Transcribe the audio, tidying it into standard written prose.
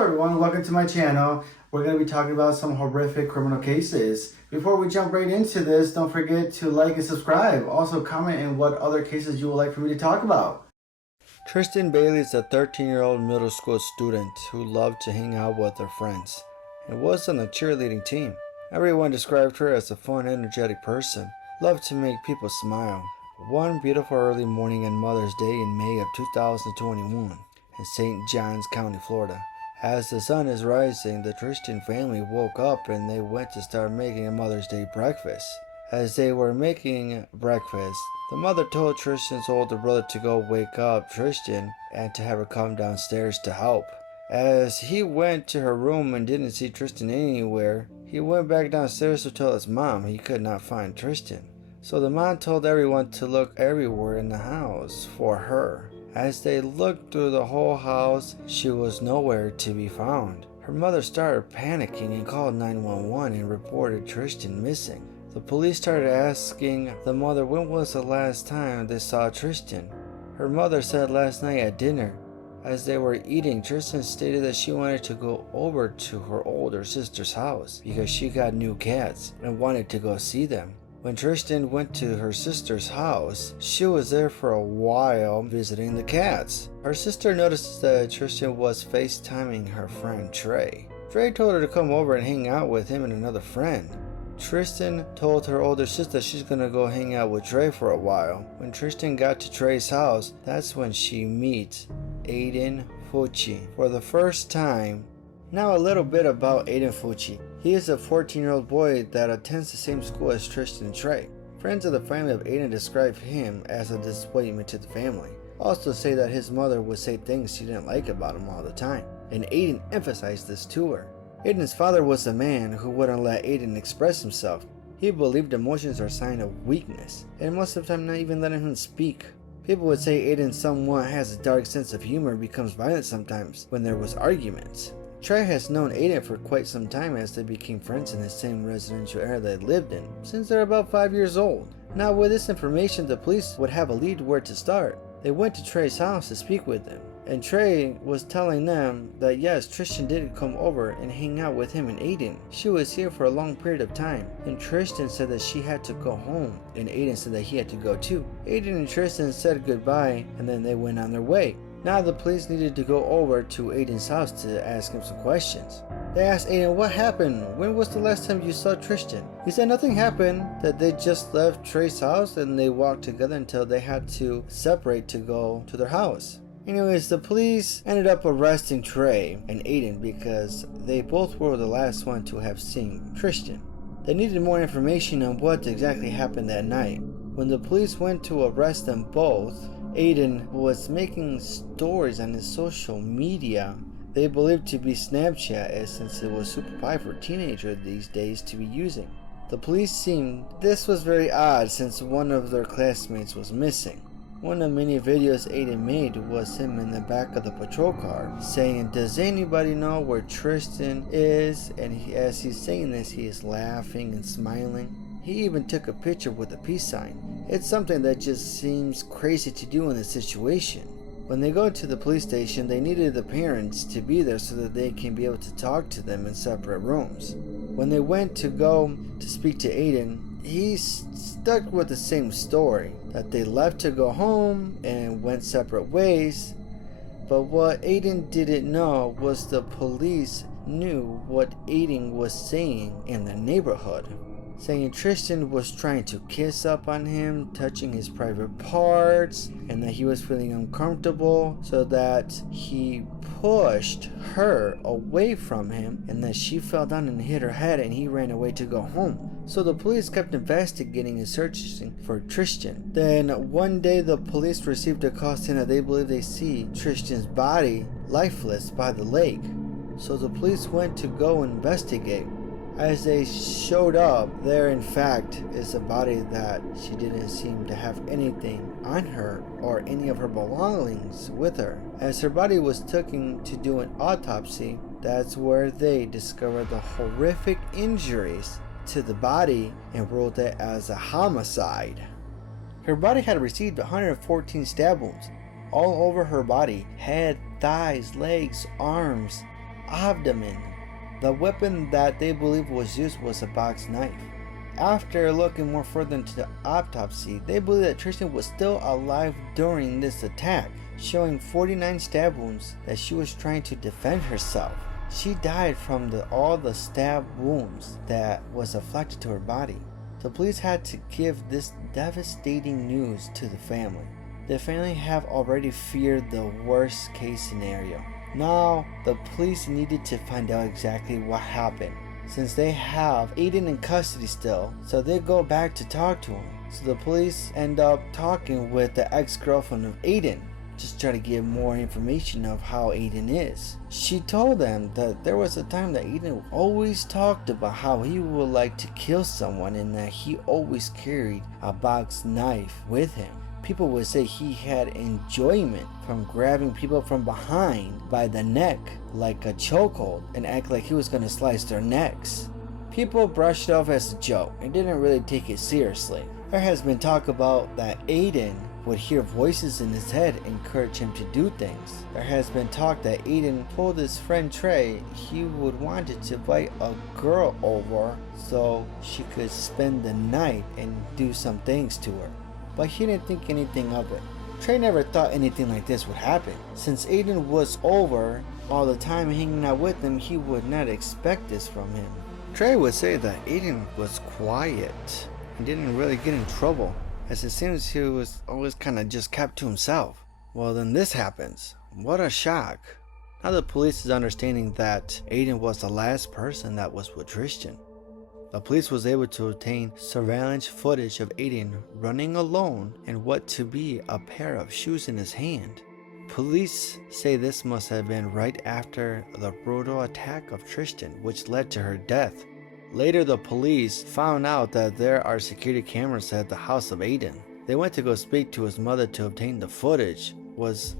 Hello everyone, welcome to my channel. We're going to be talking about some horrific criminal cases. Before we jump right into this, don't forget to like and subscribe. Also comment in what other cases you would like for me to talk about. Tristyn Bailey is a 13-year-old middle school student who loved to hang out with her friends and was on the cheerleading team. Everyone described her as a fun, energetic person, loved to make people smile. One beautiful early morning on Mother's Day in May of 2021 in St. Johns County, Florida. As the sun is rising, the Tristyn family woke up and they went to start making a Mother's Day breakfast. As they were making breakfast, the mother told Tristyn's older brother to go wake up Tristyn and to have her come downstairs to help. As he went to her room and didn't see Tristyn anywhere, he went back downstairs to tell his mom he could not find Tristyn. So the mom told everyone to look everywhere in the house for her. As they looked through the whole house, she was nowhere to be found. Her mother started panicking and called 911 and reported Tristyn missing. The police started asking the mother when was the last time they saw Tristyn. Her mother said last night at dinner. As they were eating, Tristyn stated that she wanted to go over to her older sister's house because she got new cats and wanted to go see them. When Tristyn went to her sister's house, she was there for a while visiting the cats. Her sister noticed that Tristyn was FaceTiming her friend Trey. Trey told her to come over and hang out with him and another friend. Tristyn told her older sister she's gonna go hang out with Trey for a while. When Tristyn got to Trey's house, that's when she meets Aiden Fucci for the first time. Now a little bit about Aiden Fucci. He is a 14-year-old boy that attends the same school as Tristyn and Trey. Friends of the family of Aiden describe him as a disappointment to the family. Also say that his mother would say things she didn't like about him all the time, and Aiden emphasized this to her. Aiden's father was a man who wouldn't let Aiden express himself. He believed emotions are a sign of weakness, and most of the time not even letting him speak. People would say Aiden somewhat has a dark sense of humor and becomes violent sometimes when there was arguments. Trey has known Aiden for quite some time as they became friends in the same residential area they lived in since they're about 5 years old. Now with this information, the police would have a lead where to start. They went to Trey's house to speak with him, and Trey was telling them that yes, Tristyn did come over and hang out with him and Aiden. She was here for a long period of time, and Tristyn said that she had to go home, and Aiden said that he had to go too. Aiden and Tristyn said goodbye, and then they went on their way. Now the police needed to go over to Aiden's house to ask him some questions. They asked Aiden, what happened? When was the last time you saw Tristyn? He said nothing happened, that they just left Trey's house and they walked together until they had to separate to go to their house. Anyways, the police ended up arresting Trey and Aiden because they both were the last one to have seen Tristyn. They needed more information on what exactly happened that night. When the police went to arrest them both, Aiden was making stories on his social media they believed to be Snapchat, since it was super popular for teenagers these days to be using. The police seemed this was very odd since one of their classmates was missing. One of many videos Aiden made was him in the back of the patrol car saying, does anybody know where Tristyn is? And as he's saying this, he is laughing and smiling. He even took a picture with a peace sign. It's something that just seems crazy to do in this situation. When they go to the police station, they needed the parents to be there so that they can be able to talk to them in separate rooms. When they went to go to speak to Aiden, he stuck with the same story, that they left to go home and went separate ways. But what Aiden didn't know was the police knew what Aiden was saying in the neighborhood. Saying Tristyn was trying to kiss up on him, touching his private parts, and that he was feeling uncomfortable, so that he pushed her away from him, and that she fell down and hit her head, and he ran away to go home. So the police kept investigating and searching for Tristyn. Then one day the police received a call saying that they believe they see Tristyn's body lifeless by the lake. So the police went to go investigate. As they showed up, there in fact is a body that she didn't seem to have anything on her or any of her belongings with her. As her body was taken to do an autopsy, that's where they discovered the horrific injuries to the body and ruled it as a homicide. Her body had received 114 stab wounds all over her body, head, thighs, legs, arms, abdomen. The weapon that they believe was used was a box knife. After looking more further into the autopsy, they believe that Tristyn was still alive during this attack, showing 49 stab wounds that she was trying to defend herself. She died from all the stab wounds that was afflicted to her body. The police had to give this devastating news to the family. The family have already feared the worst case scenario. Now, the police needed to find out exactly what happened, since they have Aiden in custody still, so they go back to talk to him. So the police end up talking with the ex-girlfriend of Aiden, just try to get more information of how Aiden is. She told them that there was a time that Aiden always talked about how he would like to kill someone and that he always carried a box knife with him. People would say he had enjoyment from grabbing people from behind by the neck like a chokehold and act like he was going to slice their necks. People brushed it off as a joke and didn't really take it seriously. There has been talk about that Aiden would hear voices in his head encourage him to do things. There has been talk that Aiden told his friend Trey he would wanted to invite a girl over so she could spend the night and do some things to her. But he didn't think anything of it. Trey never thought anything like this would happen. Since Aiden was over all the time hanging out with him, he would not expect this from him. Trey would say that Aiden was quiet and didn't really get in trouble, as it seems he was always kind of just kept to himself. Well, then this happens. What a shock. Now the police is understanding that Aiden was the last person that was with Tristyn. The police was able to obtain surveillance footage of Aiden running alone and what to be a pair of shoes in his hand. Police say this must have been right after the brutal attack of Tristyn, which led to her death. Later, the police found out that there are security cameras at the house of Aiden. They went to go speak to his mother to obtain the footage. Was